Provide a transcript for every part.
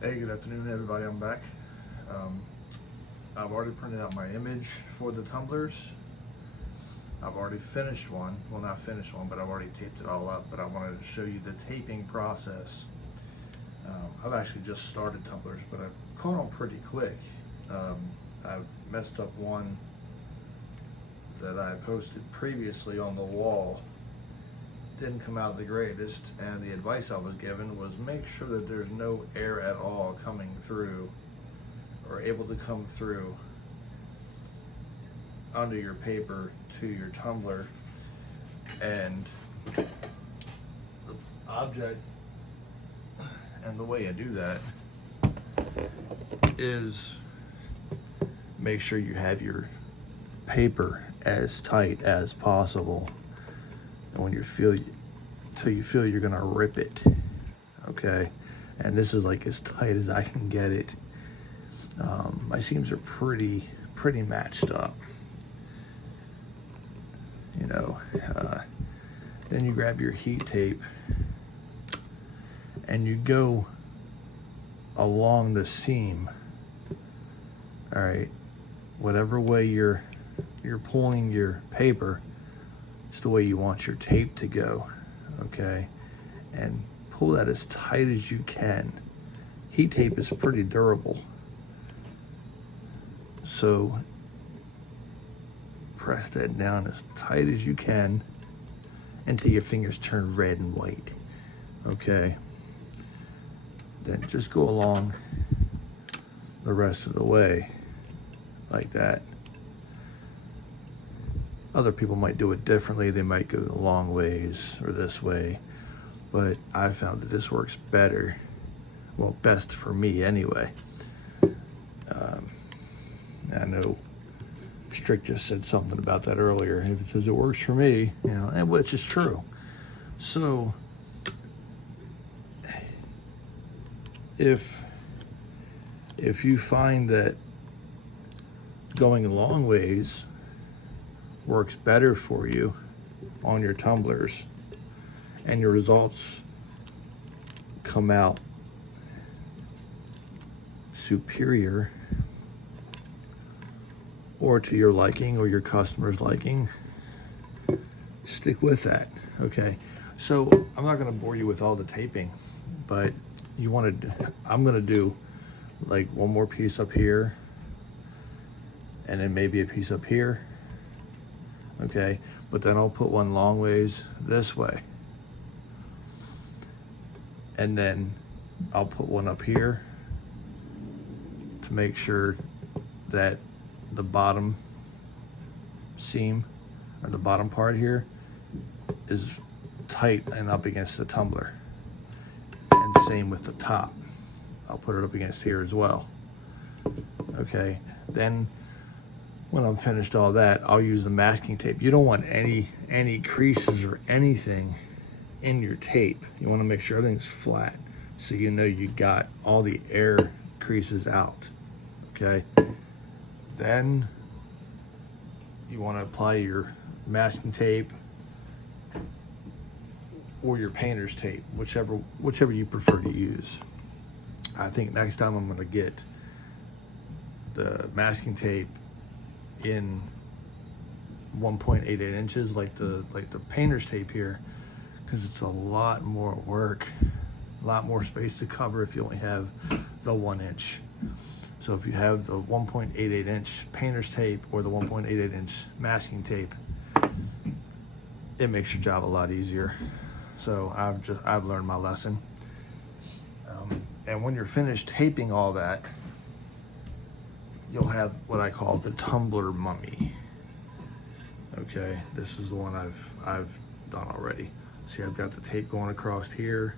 Hey, good afternoon, everybody. I'm back. I've already printed out my image for the tumblers. I've already finished one. Well, not finished one, but I've already taped it all up. But I wanted to show you the taping process. I've actually just started tumblers, but I've caught on pretty quick. I've messed up one that I posted previously on the wall. Didn't come out the greatest, and the advice I was given was make sure that there's no air at all coming through or able to come through under your paper to your tumbler. And the object and the way I do that is make sure you have your paper as tight as possible. And when you feel you're gonna rip it, okay? And this is like as tight as I can get it. My seams are pretty matched up, you know. Then you grab your heat tape and you go along the seam. All right, whatever way you're pulling your paper, it's the way you want your tape to go, okay? And pull that as tight as you can. Heat tape is pretty durable, so press that down as tight as you can until your fingers turn red and white, okay? Then just go along the rest of the way like that. Other people might do it differently. They might go the long ways or this way, but I found that this works better. Well, best for me anyway. I know Strick just said something about that earlier. If it says it works for me, you know, and which is true. So if you find that going a long ways works better for you on your tumblers and your results come out superior or to your liking or your customer's liking, stick with that, okay? So I'm not gonna bore you with all the taping, but I'm gonna do like one more piece up here and then maybe a piece up here, okay? But then I'll put one long ways this way. And then I'll put one up here to make sure that the bottom seam or the bottom part here is tight and up against the tumbler. And same with the top. I'll put it up against here as well. Okay, then when I'm finished all that, I'll use the masking tape. You don't want any creases or anything in your tape. You want to make sure everything's flat so you know you got all the air creases out, okay? Then you want to apply your masking tape or your painter's tape, whichever you prefer to use. I think next time I'm going to get the masking tape in 1.88 inches like the painter's tape here, because it's a lot more work, a lot more space to cover if you only have the 1 inch. So if you have the 1.88 inch painter's tape or the 1.88 inch masking tape, it makes your job a lot easier. So I've learned my lesson. And when you're finished taping all that, you'll have what I call the tumbler mummy. Okay, this is the one I've done already. See, I've got the tape going across here,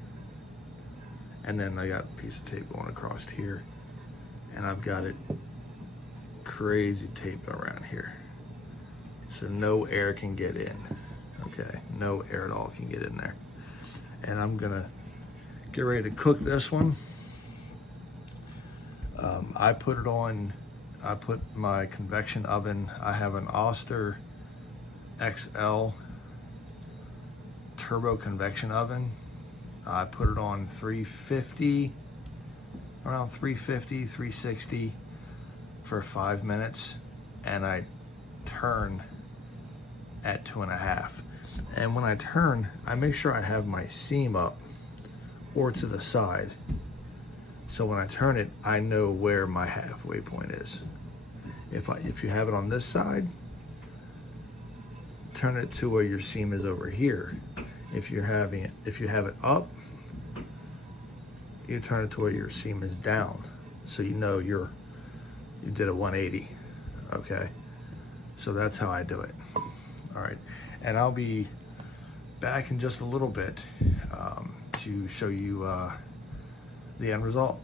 and then I got a piece of tape going across here, and I've got it crazy taped around here, so no air can get in. Okay, no air at all can get in there. And I'm gonna get ready to cook this one. I put my convection oven. I have an Oster XL turbo convection oven. I put it on 350 around 350, 360 for 5 minutes, and I turn at 2.5. And when I turn, I make sure I have my seam up or to the side. So when I turn it, I know where my halfway point is. If you have it on this side, turn it to where your seam is over here. If you have it up, you turn it to where your seam is down. So you know you did a 180, okay? So that's how I do it. All right, and I'll be back in just a little bit to show you the end result.